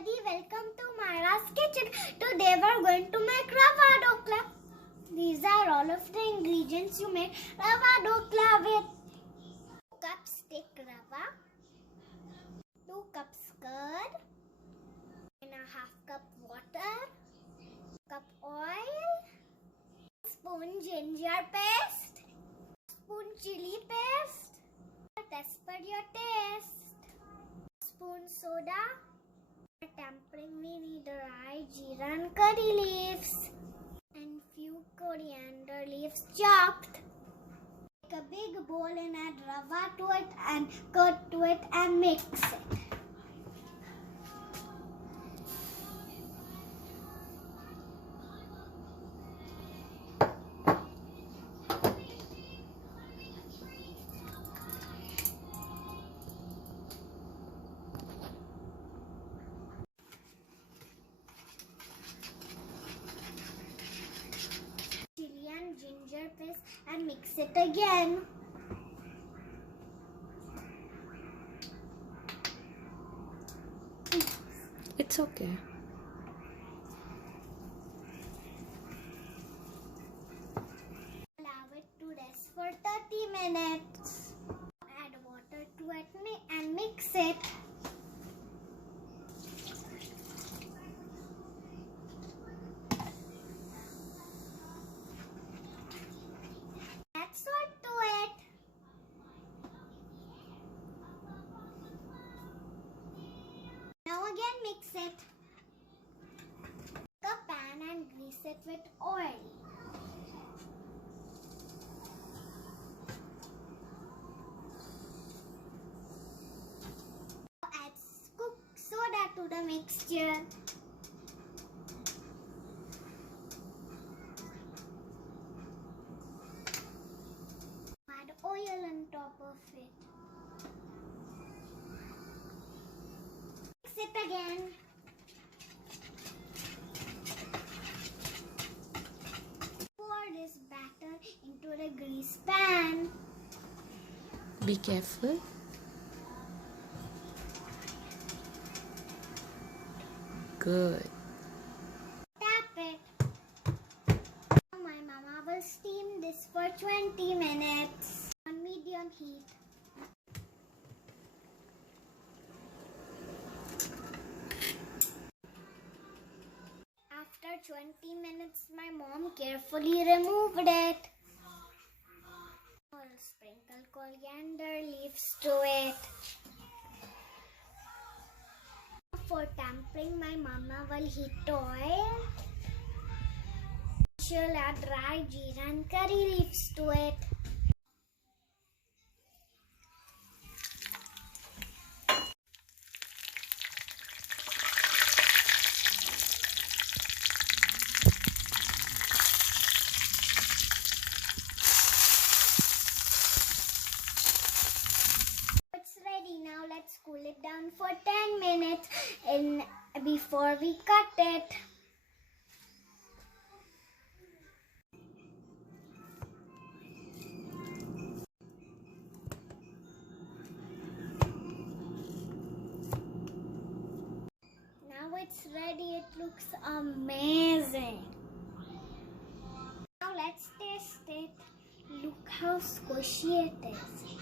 everybody, welcome to Myra's Kitchen. Today we're going to make rava dokla. These are all of the ingredients you make rava dokla with. 2 cups thick rava, 2 cups curd, and a half cup water, cup oil, spoon ginger paste, spoon chili paste, as per your taste, spoon soda. For tempering we need rye, jeera and curry leaves and few coriander leaves chopped. Take a big bowl and add rava to it and curd to it and mix it. Chili and ginger paste and mix it again. It's okay. Allow it to rest for 30 minutes. Add water to it and mix it. Add salt to it. Now again mix it. Take a pan and grease it with oil. Add cook soda to the mixture. Add oil on top of it. Mix it again. Pour this batter into the grease pan. Be careful. Good. Tap it. Now my mama will steam this for 20 minutes on medium heat. After 20 minutes, my mom carefully removed it. I'll sprinkle coriander leaves to it. For tempering, my mama will heat oil. She'll add rye, jeera and curry leaves to it. It's ready. Now let's cool it down for 10 minutes before we cut it. Now it's ready. It looks amazing. Now let's taste it. Look how squishy it is.